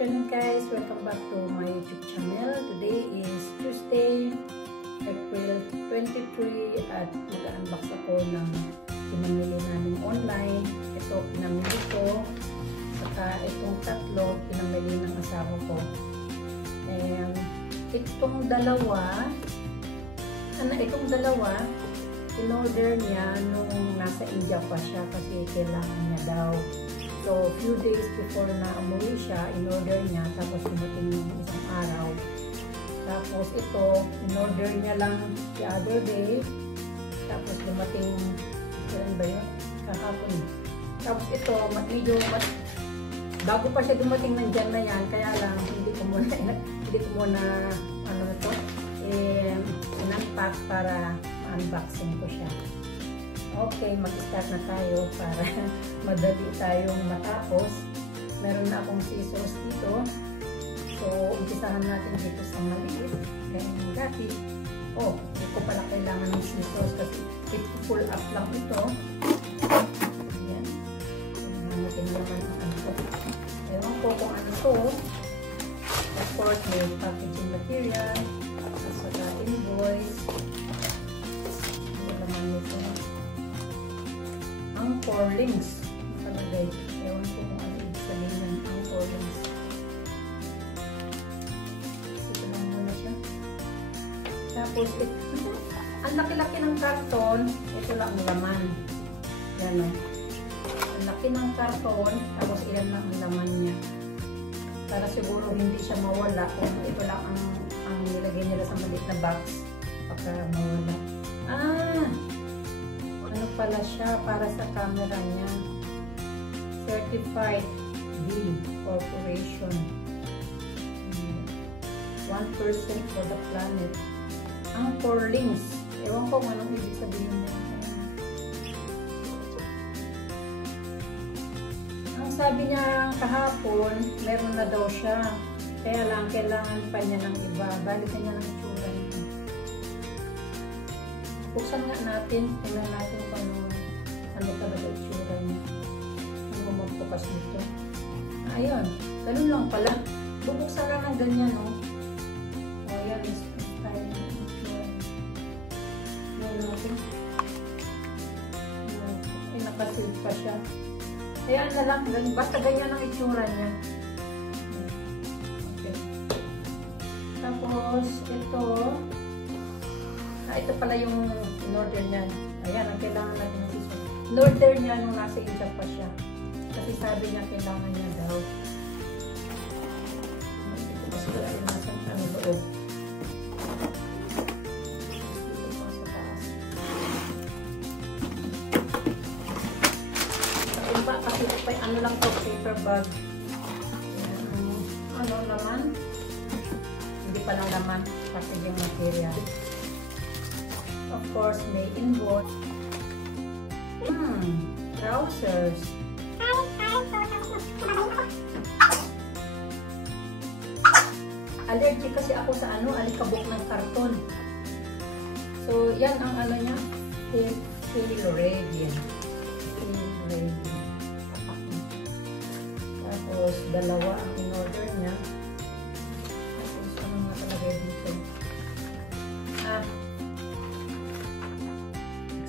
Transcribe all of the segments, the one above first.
afternoon guys, welcome back to my YouTube channel. Today is Tuesday, April 23 at mag-unbox ako ng pinamili namin online. Ito pinamili ko, saka itong tatlo pinamili ng asawa ko. And itong dalawa in-order niya nung nasa India pa siya kasi kailangan niya daw. So, few days before na umuwi siya, in-order niya, tapos dumating yung isang araw. Tapos ito, in-order niya lang the other day, tapos dumating, kailan ba yun? Kahapon. Tapos ito, medyo, bago pa siya dumating ng dyan na yan, kaya lang, hindi ko muna, in-unpack para unboxing ko siya. Okay, mag-start na tayo para madali tayong matapos. Meron na akong scissors dito. So, umpisahan natin dito sa maliit. Ganyan dati. Oh, hindi ko pala kailangan ng scissors kasi pull up lang ito. Ayan. Natin naman ang ano ko. Ewan ko kung ano to. Of course, may packaging material. At saka invoice. Ito naman nito. Anchor links nakalagay. Ewan ko kung ano ibig sabihin ng anchor links. Ito lang muna siya. Tapos, ang laki-laki ng karton, ito lang ang laman. Yan o. Ang laki ng karton, tapos iyan lang ang laman niya. Para siguro hindi siya mawala kung ito lang ang nilagay nila sa maliit na box. Baka mawala. Ano pala siya para sa camera niya. Certified B Corporation. 1% for the planet. Anchor links. Ewan ko kung anong ibig sabihin niya. Ang sabi niya kahapon, meron na daw siya. Kaya lang, kailangan pa niya ng iba. Balikan niya ng itsura niya. Buksan nga natin. Tingnan natin kung ano talaga itsura niya. Ano magbukas nito. Ayun. Ganun lang pala. Bubuksan lang ng ganyan, no? O, yan. Style ng itsura niya. Yan natin. Ay, nakasil pa siya. Ayan na lang. Basta ganyan ang itsura niya. Okay. Tapos, ito. Ito pala yung in-order niya. Ayan, ang kailangan natin ng scissors. In-order niya nung nasa India pa siya. Kasi sabi niya kailangan niya daw. Mas wala rin nasa ang loob. Dito pa sa taas. Sa kasi pa ano lang to, paper bag. Ano naman? Hindi pa lang naman. Kasi yung material. Of course, may invoice. Trousers. Allergic kasi ako sa alikabok ng karton. So, yan ang ano niya. Tailor-made. Tapos, dalawa ang in-order niya. Tapos, ano nga talaga dito?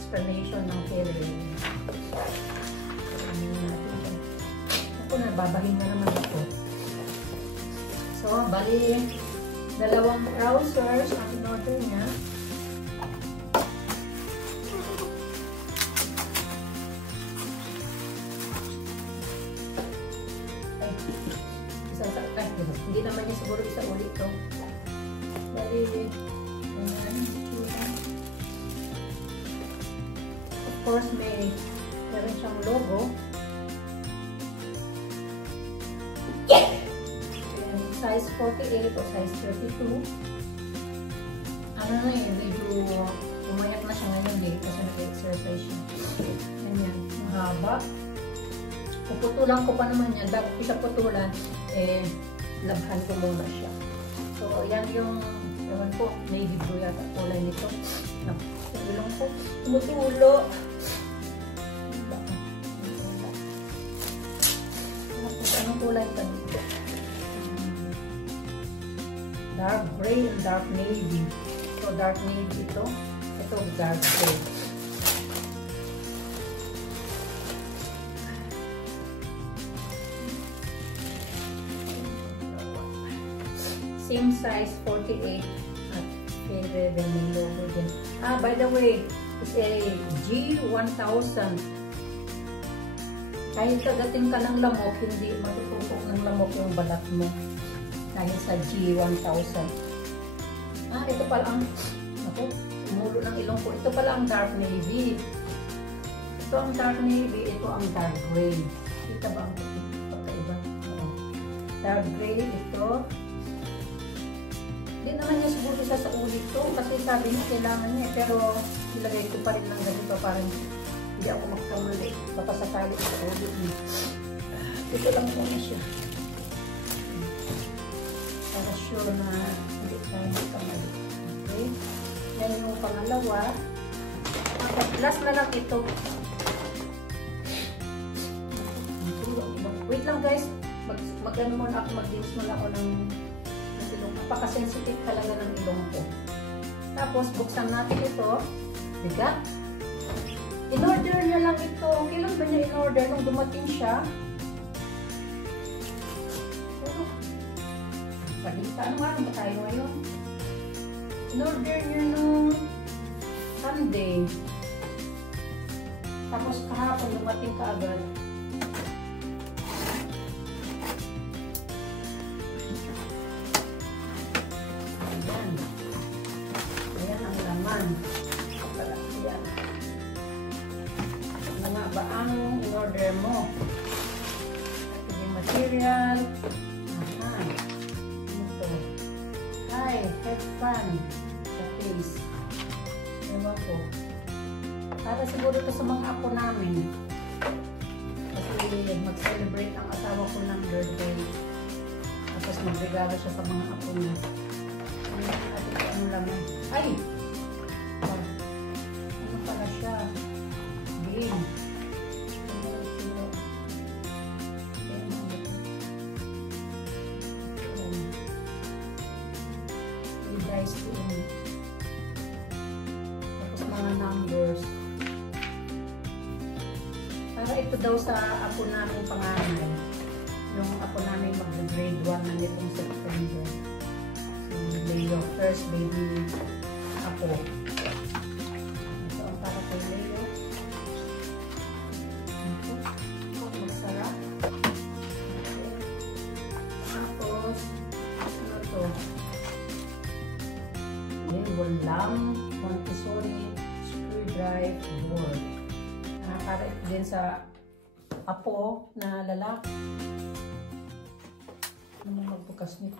Explanation ng tailoring. Ako na, babahin na naman ako. So, bali, dalawang trousers ang in-order niya. Hindi naman niya siguro isa ulit to. Bali, ayan, of course, meron siyang logo. And size 48 o size 32. Ano na medyo umayat na siya ngayon kasi nag-exercise siya. Ganyan, mahaba. Puputulan ko pa naman yan. Bago ko siya putulan, labhan ko muna siya. So, yan yung, ewan ko, navy blue yata kulay nito. Tulong ko, tumutulo. Tapos, anong kulay pa dito? dark gray and dark navy. So, dark navy ito. Ito, dark gray. Same size, 48. At favorite and may logo din. By the way, it's a G1000. Kahit kagating ka ng lamok, hindi matutupok ng lamok yung balat mo. Dahil sa G1000. Ito pala ang, umulo ng ilong ko. Ito pala ang dark navy. Ito ang dark navy, ito ang dark gray. Kita ba ang pagkaiba? Dark gray, ito. Hindi naman niya siguro siya sa ulit to, kasi sabi niya kailangan niya. Pero ilagay ko pa rin ng ganito para hindi ako magkamali. Baka sakali sa ulit niya. Ito lang muna siya. Para sure na hindi tayo magkamali. Okay. Yan yung pangalawa. Last na lang ito. Wait lang guys. Mag-ano muna ako, mag-use muna ako ng ilong. Napaka-sensitive talaga ng ilong ko. Tapos, buksan natin ito. Bigat. In-order niya lang ito. Kailan ba niya in-order? Nung dumating siya. Pero, balita. Ano nga ba tayo ngayon? In-order niya nung Sunday. Tapos, kahapon dumating ka agad. Ba ang in-order mo? Ito yung material. Ito. Hi, have fun sa face. Ewan ko. Para siguro ito sa mga apo namin. Kasi mag-celebrate ang asawa ko ng birthday. Tapos magregalo siya sa mga apo niya. Ano lang. Ay! Ano pala siya? Green. Tapos mga numbers. Para ito daw sa apo namin panganay. Yung apo namin mag-grade 1 na nitong September. So, Leo, first baby apo. Ito ang para kay Leo. Ito, masarap. Tapos, ano to? Walang Montessori screwdriver board. Para din sa apo na lalaki. Ano magbukas nito?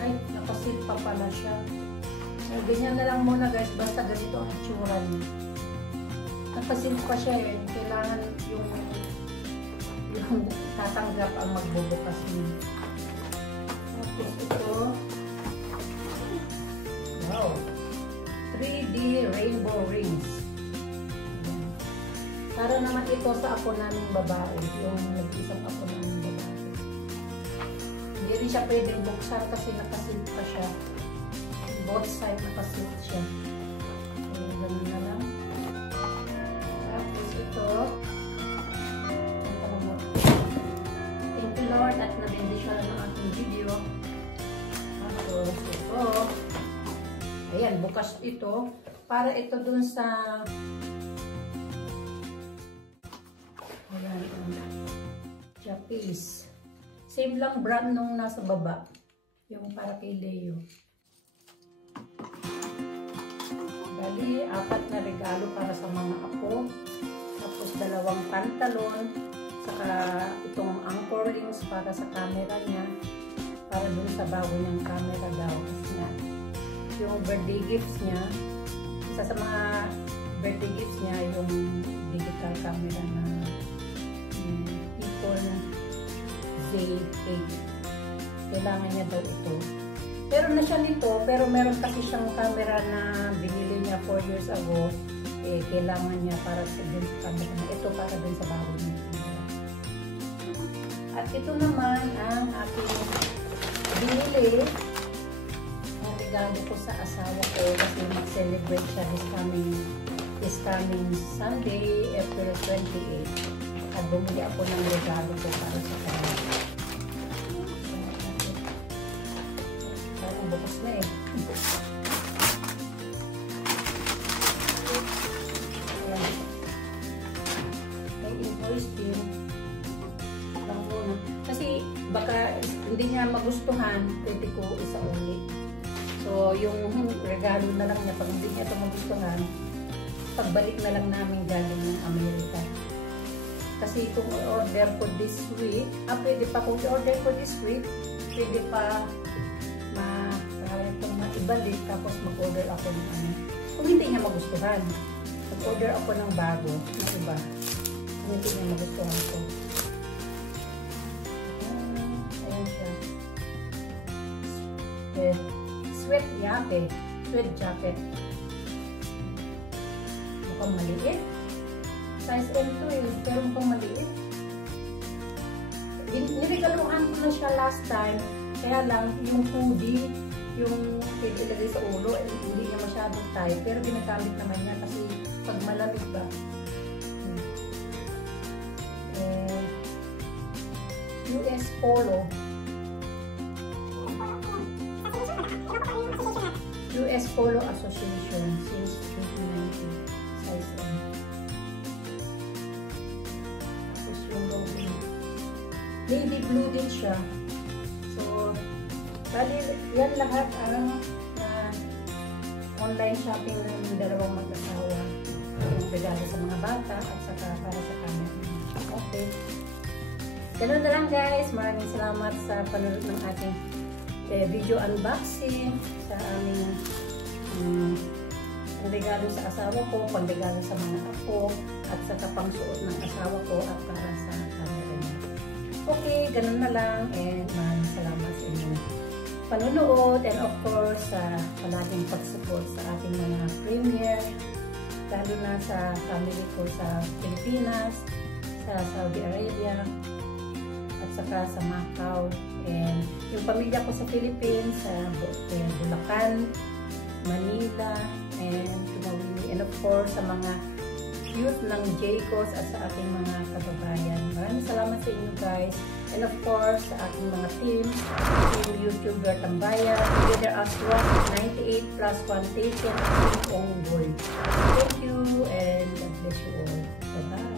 Ay, nakasit pa pala siya. Ay, ganyan na lang muna guys. Basta ganito ang itsura niya. Nakasit pa siya eh. Kailangan yung tatanggap ang magbubukas niya. Tapos ito. Wow! 3D rainbow rings. Para naman ito sa apo naming babae. Yung nag-isang apo naming babae. Hindi rin siya pwedeng buksan kasi nakasil pa siya. Both side nakasil siya. So, ganun na lang. Tapos ito. Thank you Lord at nabendisyon ng ating video. Tapos ito. Ayan, bukas ito. Para ito dun sa Japanese. Same lang brand nung nasa baba. Yung para kay Leo. Bali, 4 na regalo para sa mga apo. Tapos 2 pantalon. Saka itong anchor rings para sa camera niya. Para dun sa bago niyang camera daw. Kasi na, yung birthday gifts niya, isa sa mga birthday gifts niya, yung digital camera na Nikon Z8. Kailangan niya daw ito. Meron na siya nito, pero meron kasi siyang camera na binili niya 4 years ago. Eh, kailangan niya para sa dun sa camera na ito, para dun sa bago niya camera. At ito naman ang aking binili ang regalo ko sa asawa ko kasi mag-celebrate siya this coming Sunday, April 28. At bumili ako ng regalo ko para sa kanya. Parang bukas na eh. Ayan. May invoice din. Lang muna. Kasi baka hindi niya magustuhan, pwede ko isa ulit. So, yung regalo na lang niya, pag hindi niya ito magustuhan, pagbalik na lang namin galing ng Amerika. Kasi kung order ko this week, pwede pa kung order ko this week, pwede pa ibalik tapos mag-order ako ng ano. Kung hindi niya magustuhan, mag-order ako ng bago, ng iba. Kung hindi niya magustuhan ko. Ayan siya. Sweat jacket. Mukhang maliit. Size M to eh, pero mukhang maliit. Niregaluhan ko na siya last time, kaya lang yung hoodie, yung ilagay sa ulo, hindi niya masyadong tight, pero ginagamit naman niya kasi pag malamig ba. US Polo. US Polo Association since 2019. Size M. Tapos yung logo. Navy blue din siya. So, bali, yan lahat ang online shopping ng dalawang mag-asawa. Yung regalo sa mga bata at saka para sa camera. Okay. Ganun na lang guys. Maraming salamat sa panonood ng ating video unboxing sa aming regalo sa asawa ko, pangregalo sa mga apo, at saka pangsuot ng asawa ko at para sa camera niya. Okay, ganun na lang and maraming salamat sa inyong panonood and of course sa palaging pag-support sa ating mga premier, lalo na sa family ko sa Pilipinas, sa Saudi Arabia, at saka sa Macau, and yung pamilya ko sa Philippines, sa Bulacan, Manila, and Tumawini, and of course sa mga youth ng JCOS at sa ating mga kababayan. Maraming salamat sa inyo guys, and of course sa ating mga team YouTuber Tambayan, together as 98 plus 1 taken at Team Ongboy. Thank you and God bless you all. Bye-bye.